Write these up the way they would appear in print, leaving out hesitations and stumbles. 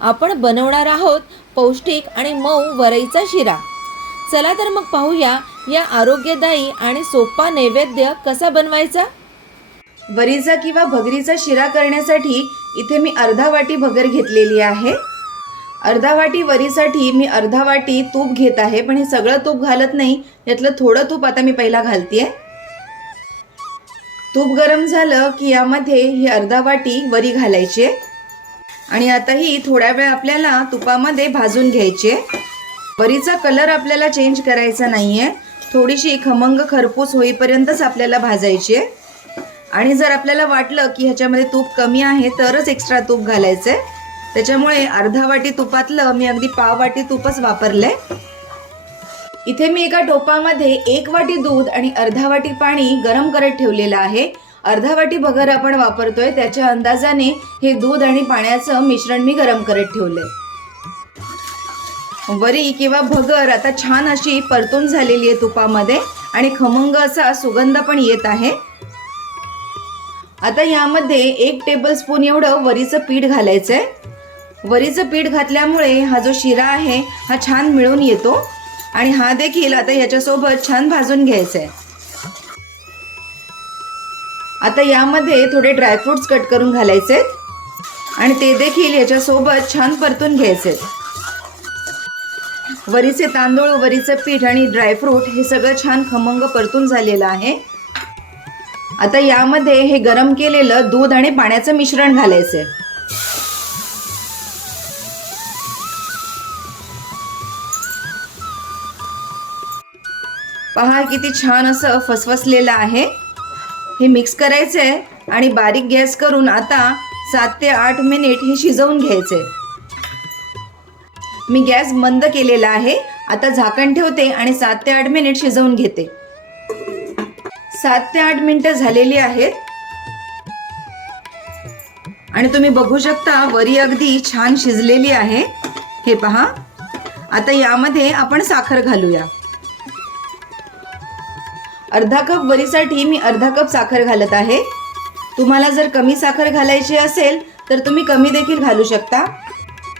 आपण बनवणार आहोत पौष्टिक आणि मऊ वरईचा शिरा। चला तर मग पाहूया या आरोग्यदायी आणि सोपा नैवेद्य कसा बनवायचा। वरीचा किंवा भगरीचा शिरा करण्यासाठी इथे मी अर्धा वाटी भगर घेतलेली आहे। अर्धा वाटी वरीसाठी मी अर्धा वाटी तूप घेत आहे, पण हे सगळं तूप घालत नाही, यातलं थोडं तूप आता मी पहिला घालतेय। तूप गरम झालं की यामध्ये ही अर्धा वाटी वरी घालायची आणि आता ही थोड्या वेळ आपल्याला तुपामध्ये भाजून घ्यायची। वरीचा कलर आपल्याला चेंज करायचा नाहीये, थोडीशी खमंग खरपूस होईपर्यंतच आपल्याला भाजायची आहे। आणि जर आपल्याला वाटलं की ह्याच्यामध्ये तूप कमी आहे तरच एक्स्ट्रा तूप घालायचंय, त्याच्यामुळे अर्धा वाटी तुपातलं मी अगदी पाव वाटी तूपच वापरलंय। इथे मी एका टोपामध्ये 1 वाटी दूध आणि अर्धा वाटी पाणी गरम करत ठेवलेलं आहे। अर्धा वाटी भगर आपण वापरतोय, त्याच्या अंदाजाने हे दूध आणि पाण्याचं मिश्रण मी गरम करत ठेवलंय। वरी किंवा भगर आता छान अशी परतून झालेली आहे तुपामध्ये आणि खमंग असा सुगंध पण येत आहे। आता यामध्ये 1 टेबलस्पून एवढं वरीचं पीठ घालायचंय। वरीचं पीठ घातल्यामुळे हा जो शिरा आहे हा छान मिळून येतो आणि हा देखील आता याच्यासोबत छान भाजून घ्यायचा आहे। आता यामध्ये थोडे ड्रायफ्रुट्स कट करून घालायचे आणि ते देखील याच्यासोबत छान परतून घ्यायचे। वरीचे तांदूळ, वरीचं पीठ आणि ड्रायफ्रूट हे सगळं छान खमंग परतून झालेलं आहे। आता यामध्ये हे गरम केलेलं दूध आणि पाण्याचं मिश्रण घालायचंय। पहा किती छान असं फसफसलेलं आहे। हे मिक्स करायचंय आणि बारीक गॅस करून आता 7 ते 8 मिनिट हे शिजवून घ्यायचंय। मी गॅस बंद केलेला आहे, आता झाकण ठेवते आणि 7 ते 8 मिनिट शिजवून घेते। 7 ते 8 मिनिटं झालेली आहेत आणि तुम्ही बघू शकता वरी अगदी छान शिजलेली आहे। हे पहा, आता यामध्ये आपण साखर घालूया। अर्धा कप वरीसाठी मी अर्धा कप साखर घालत आहे। तुम्हाला जर कमी साखर घालायची असेल तर तुम्ही कमी देखील घालू शकता।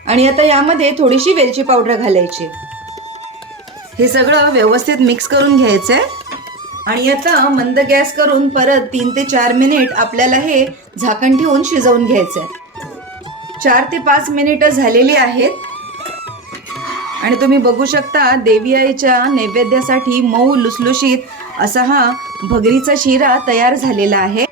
आणि आता यामध्ये थोडीशी वेलची पावडर घालायची। हे सगळं व्यवस्थित मिक्स करून घ्यायचंय आणि आता मंद गॅस करून परत 3 ते 4 मिनिट आपल्याला हे झाकण ठेवून शिजवून घ्यायचंय। 4 ते 5 मिनिटं झालेली आहेत आणि तुम्ही बघू शकता देवी आईच्या नैवेद्यासाठी मऊ लुसलुशीत असा हा भगरीचा शिरा तयार झालेला आहे।